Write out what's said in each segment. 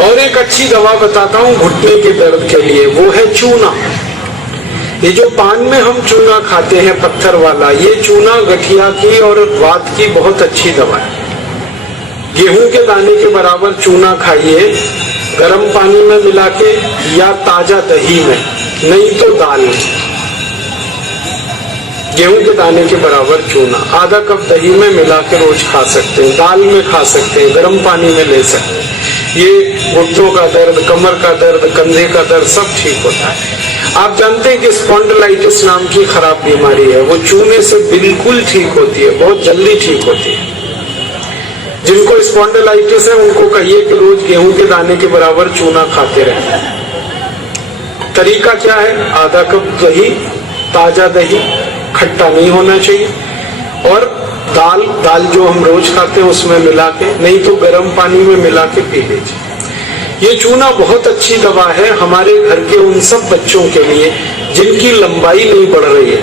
और एक अच्छी दवा बताता हूँ घुटने के दर्द के लिए, वो है चूना। ये जो पान में हम चूना खाते हैं पत्थर वाला, ये चूना गठिया की और वात की बहुत अच्छी दवा है। गेहूं के दाने के बराबर चूना खाइए, गर्म पानी में मिला के या ताजा दही में, नहीं तो दाल में। गेहूं के दाने के बराबर चूना आधा कप दही में मिला के रोज खा सकते हैं, दाल में खा सकते हैं, गर्म पानी में ले सकते हैं। ये घुटनों का दर्द, कमर का दर्द, कंधे का दर्द सब ठीक होता है। आप जानते हैं कि स्पॉन्डिलाइटिस नाम की खराब बीमारी है, वो चूने से बिल्कुल ठीक होती है, बहुत जल्दी ठीक होती है। जिनको स्पॉन्डिलाइटिस है उनको कहिए कि रोज गेहूं के दाने के बराबर चूना खाते रहें। तरीका क्या है? आधा कप दही, ताजा दही, खट्टा नहीं होना चाहिए, और दाल जो हम रोज खाते हैं उसमें मिला के, नहीं तो गर्म पानी में मिला के पी लीजिए। ये चूना बहुत अच्छी दवा है हमारे घर के उन सब बच्चों के लिए जिनकी लंबाई नहीं बढ़ रही है।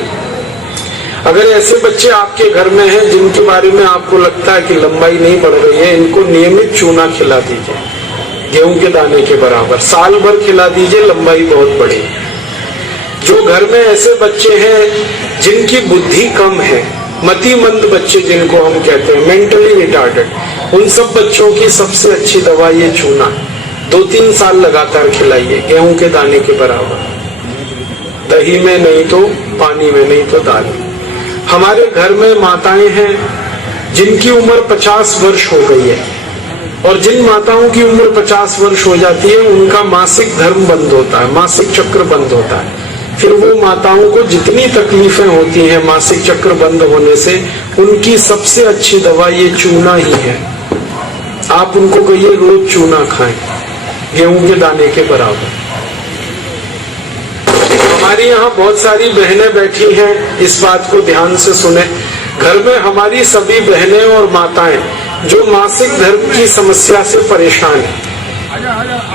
अगर ऐसे बच्चे आपके घर में हैं जिनके बारे में आपको लगता है कि लंबाई नहीं बढ़ रही है, इनको नियमित चूना खिला दीजिए, गेहूं के दाने के बराबर, साल भर खिला दीजिए, लंबाई बहुत बढ़ेगी। जो घर में ऐसे बच्चे हैं जिनकी बुद्धि कम है, मतिमंद बच्चे जिनको हम कहते हैं, मेंटली रिटार्डेड, उन सब बच्चों की सबसे अच्छी दवा ये चूना। 2-3 साल लगातार खिलाइए, गेहूं के दाने के बराबर, दही में नहीं तो पानी में, नहीं तो दाल में। हमारे घर में माताएं हैं जिनकी उम्र 50 वर्ष हो गई है, और जिन माताओं की उम्र 50 वर्ष हो जाती है उनका मासिक धर्म बंद होता है, मासिक चक्र बंद होता है। फिर वो माताओं को जितनी तकलीफें होती हैं मासिक चक्र बंद होने से, उनकी सबसे अच्छी दवा ये चूना ही है। आप उनको कहिए रोज चूना खाएं, गेहूं के दाने के बराबर। हमारी यहाँ बहुत सारी बहनें बैठी हैं, इस बात को ध्यान से सुने। घर में हमारी सभी बहनें और माताएं जो मासिक धर्म की समस्या से परेशान हैं,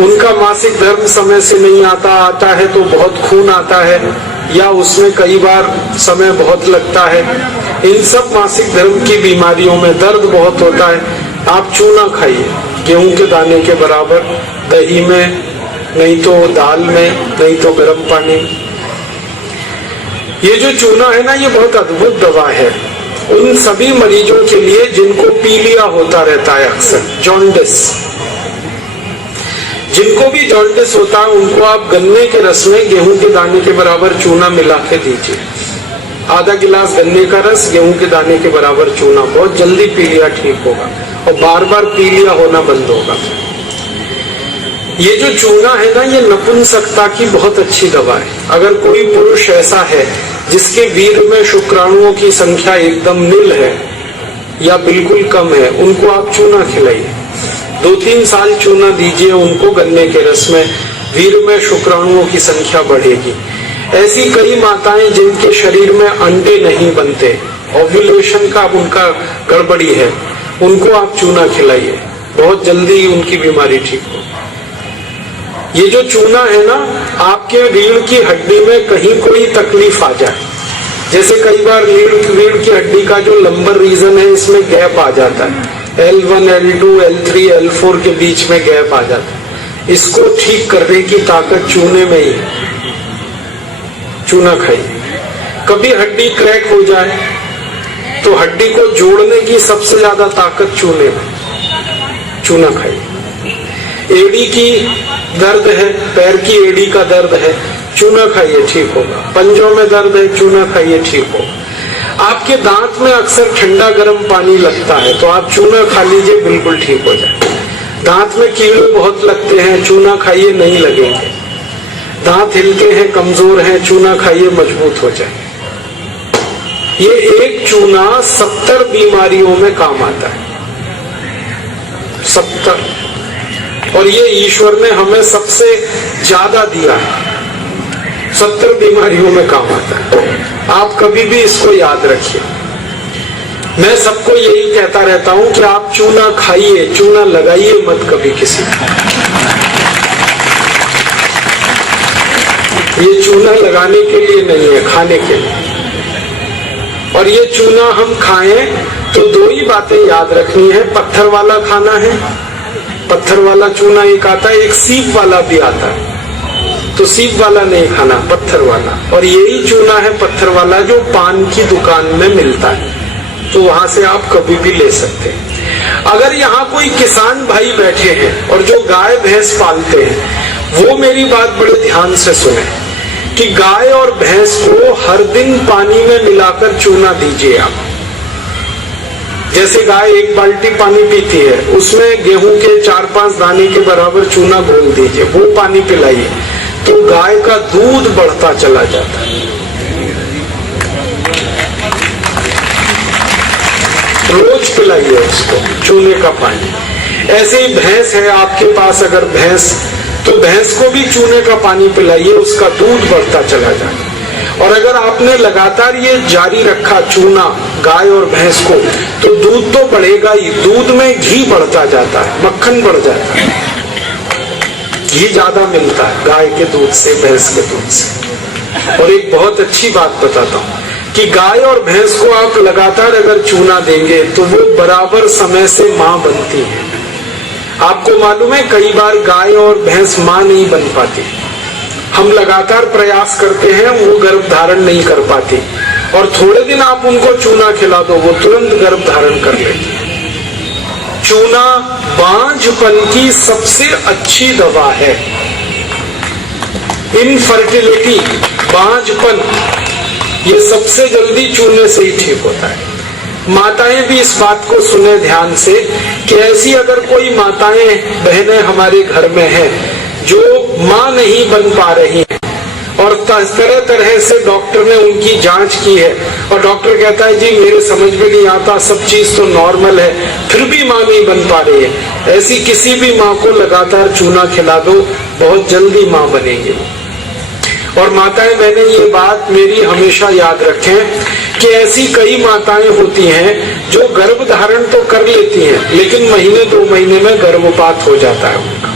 उनका मासिक धर्म समय से नहीं आता है तो बहुत खून आता है, या उसमें कई बार समय बहुत लगता है, इन सब मासिक धर्म की बीमारियों में दर्द बहुत होता है। आप चूना खाइए, गेहूं के दाने के बराबर, दही में, नहीं तो दाल में, नहीं तो गर्म पानी में। ये जो चूना है ना, ये बहुत अद्भुत दवा है उन सभी मरीजों के लिए जिनको पीलिया होता रहता है, अक्सर जॉन्डिस। जिनको भी जॉन्डिस होता है उनको आप गन्ने के रस में गेहूं के दाने के बराबर चूना मिला के दीजिए। आधा गिलास गन्ने का रस, गेहूं के दाने के बराबर चूना, बहुत जल्दी पीलिया ठीक होगा और बार बार पीलिया होना बंद होगा। ये जो चूना है ना, ये नपुंसकता की बहुत अच्छी दवा है। अगर कोई पुरुष ऐसा है जिसके वीर्य में शुक्राणुओं की संख्या एकदम नील है या बिल्कुल कम है, उनको आप चूना खिलाइए। 2-3 साल चूना दीजिए उनको गन्ने के रस में, वीर्य में शुक्राणुओं की संख्या बढ़ेगी। ऐसी कई माताएं जिनके शरीर में अंडे नहीं बनते, ओव्यूलेशन का उनका गड़बड़ी है, उनको आप चूना खिलाइए, बहुत जल्दी उनकी बीमारी ठीक हो। ये जो चूना है ना, आपके रीढ़ की हड्डी में कहीं कोई तकलीफ आ जाए, जैसे कई बार रीढ़ की हड्डी का जो लंबर रीजन है इसमें गैप आ जाता है, L1, L2, L3, L4 के बीच में गैप आ जाता है, इसको ठीक करने की ताकत चूने में ही। चूना खाइए। कभी हड्डी क्रैक हो जाए तो हड्डी को जोड़ने की सबसे ज्यादा ताकत चूने में, चूना खाइए। एड़ी की दर्द है, पैर की एड़ी का दर्द है, चूना खाइए, ठीक होगा। पंजों में दर्द है, चूना खाइए, ठीक होगा। आपके दांत में अक्सर ठंडा गर्म पानी लगता है तो आप चूना खा लीजिए, बिल्कुल ठीक हो जाए। दांत में कीड़े बहुत लगते हैं, चूना खाइए, नहीं लगेंगे। दांत हिलते हैं, कमजोर हैं, चूना खाइए, मजबूत हो जाए। ये एक चूना 70 बीमारियों में काम आता है, 70। और ये ईश्वर ने हमें सबसे ज्यादा दिया है, 70 बीमारियों में काम आता है। आप कभी भी इसको याद रखिए। मैं सबको यही कहता रहता हूं कि आप चूना खाइए, चूना लगाइए मत कभी किसी को। ये चूना लगाने के लिए नहीं है, खाने के लिए। और ये चूना हम खाएं तो 2 ही बातें याद रखनी है, पत्थर वाला खाना है पत्थर वाला चूना एक आता है, एक सीप वाला भी आता है। तो सीप वाला नहीं खाना, पत्थर वाला। और यही चूना है पत्थर वाला जो पान की दुकान में मिलता है, तो वहां से आप कभी भी ले सकते हैं। अगर यहाँ कोई किसान भाई बैठे हैं और जो गाय भैंस पालते हैं, वो मेरी बात बड़े ध्यान से सुने कि गाय और भैंस को हर दिन पानी में मिलाकर चूना दीजिए आप। जैसे गाय एक बाल्टी पानी पीती है, उसमें गेहूं के 4-5 दाने के बराबर चूना घोल दीजिए, वो पानी पिलाइए, तो गाय का दूध बढ़ता चला जाता है। रोज पिलाइए उसको चूने का पानी। ऐसे ही भैंस है आपके पास, अगर भैंस, तो भैंस को भी चूने का पानी पिलाइए, उसका दूध बढ़ता चला जाए। और अगर आपने लगातार ये जारी रखा चूना गाय और भैंस को, तो दूध तो बढ़ेगा ही, दूध में घी बढ़ता जाता है, मक्खन बढ़ जाता है, घी ज्यादा मिलता है गाय के दूध से, भैंस के दूध से। और एक बहुत अच्छी बात बताता हूँ कि गाय और भैंस को आप लगातार अगर चूना देंगे तो वो बराबर समय से माँ बनती है। आपको मालूम है कई बार गाय और भैंस माँ नहीं बन पाती, हम लगातार प्रयास करते हैं, वो गर्भ धारण नहीं कर पाती, और थोड़े दिन आप उनको चूना खिला दो, वो तुरंत गर्भ धारण कर लेती है। चूना बांझपन की सबसे अच्छी दवा है। इनफर्टिलिटी, बांझपन, ये सबसे जल्दी चूने से ही ठीक होता है। माताएं भी इस बात को सुने ध्यान से कि ऐसी अगर कोई माताएं बहनें हमारे घर में हैं जो मां नहीं बन पा रही हैं, और तरह तरह से डॉक्टर ने उनकी जांच की है, और डॉक्टर कहता है जी मेरे समझ में नहीं आता, सब चीज तो नॉर्मल है, फिर भी मां नहीं बन पा रही है, ऐसी किसी भी मां को लगातार चूना खिला दो, बहुत जल्दी मां बनेगी। और माताएं बहनें ये बात मेरी हमेशा याद रखें कि ऐसी कई माताएं होती हैं जो गर्भ धारण तो कर लेती हैं, लेकिन महीने 2 महीने में गर्भपात हो जाता है उनका,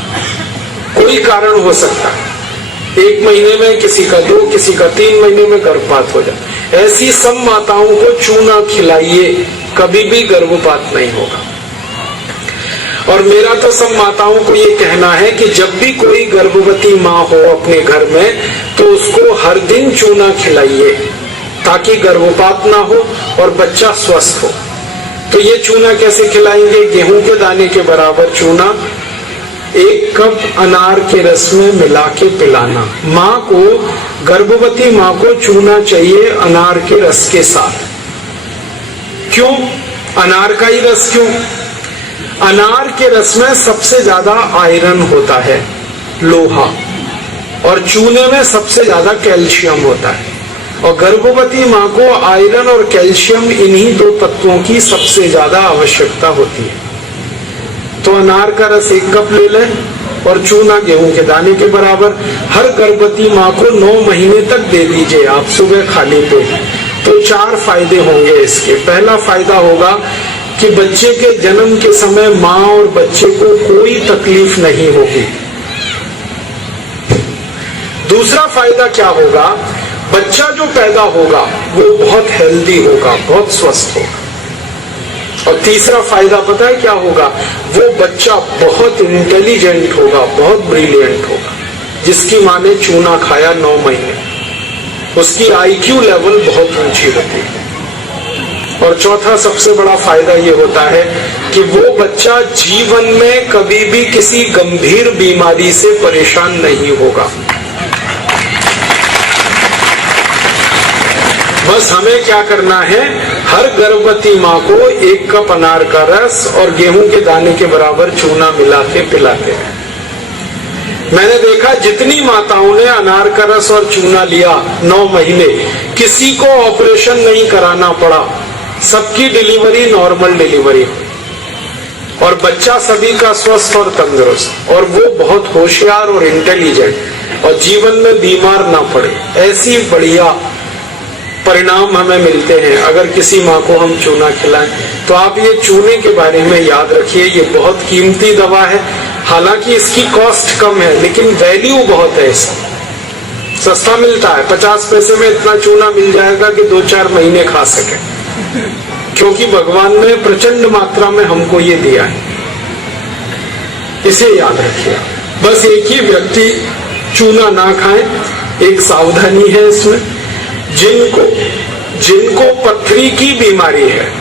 कोई कारण हो सकता है। 1 महीने में किसी का 2, किसी का 3 महीने में गर्भपात हो जाता है। ऐसी सब माताओं को चूना खिलाइए, कभी भी गर्भपात नहीं होगा। और मेरा तो सब माताओं को ये कहना है कि जब भी कोई गर्भवती माँ हो अपने घर में, तो उसको हर दिन चूना खिलाइए ताकि गर्भपात ना हो और बच्चा स्वस्थ हो। तो ये चूना कैसे खिलाएंगे? गेहूं के दाने के बराबर चूना 1 कप अनार के रस में मिला के पिलाना। माँ को, गर्भवती माँ को चूना चाहिए अनार के रस के साथ। क्यों अनार का ही रस? क्यों? अनार के रस में सबसे ज्यादा आयरन होता है, लोहा, और चूने में सबसे ज्यादा कैल्शियम होता है। और गर्भवती माँ को आयरन और कैल्शियम, इन्हीं 2 तत्वों की सबसे ज्यादा आवश्यकता होती है। तो अनार का रस 1 कप ले लें और चूना गेहूं के दाने के बराबर हर गर्भवती माँ को 9 महीने तक दे दीजिए आप, सुबह खाली पेट। तो 4 फायदे होंगे इसके। पहला फायदा होगा कि बच्चे के जन्म के समय माँ और बच्चे को कोई तकलीफ नहीं होगी। दूसरा फायदा क्या होगा? बच्चा जो पैदा होगा वो बहुत हेल्दी होगा, बहुत स्वस्थ होगा। और तीसरा फायदा पता है क्या होगा? वो बच्चा बहुत इंटेलिजेंट होगा, बहुत ब्रिलियंट होगा। जिसकी माँ ने चूना खाया 9 महीने, उसकी IQ लेवल बहुत ऊंची होती है। और चौथा सबसे बड़ा फायदा ये होता है कि वो बच्चा जीवन में कभी भी किसी गंभीर बीमारी से परेशान नहीं होगा। बस हमें क्या करना है? हर गर्भवती माँ को 1 कप अनार का रस और गेहूं के दाने के बराबर चूना मिला के पिलाते हैं। मैंने देखा जितनी माताओं ने अनार का रस और चूना लिया 9 महीने, किसी को ऑपरेशन नहीं कराना पड़ा, सबकी डिलीवरी नॉर्मल डिलीवरी, और बच्चा सभी का स्वस्थ और तंदुरुस्त, और वो बहुत होशियार और इंटेलिजेंट, और जीवन में बीमार ना पड़े। ऐसी बढ़िया परिणाम हमें मिलते हैं अगर किसी माँ को हम चूना खिलाएं। तो आप ये चूने के बारे में याद रखिए, ये बहुत कीमती दवा है। हालांकि इसकी कॉस्ट कम है, लेकिन वैल्यू बहुत है इसका। सस्ता मिलता है, 50 पैसे में इतना चूना मिल जाएगा कि 2-4 महीने खा सके, क्योंकि भगवान ने प्रचंड मात्रा में हमको ये दिया है। इसे याद रखिए। बस एक ही व्यक्ति चूना ना खाए, एक सावधानी है इसमें। जिनको पथरी की बीमारी है,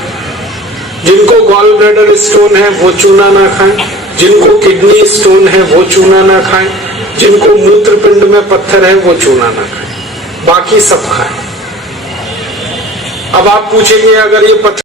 जिनको गॉल ब्लैडर स्टोन है, वो चूना ना खाएं। जिनको किडनी स्टोन है, वो चूना ना खाएं। जिनको मूत्रपिंड में पत्थर है, वो चूना ना खाएं। बाकी सब खाएं। अब आप पूछेंगे अगर ये पत्थर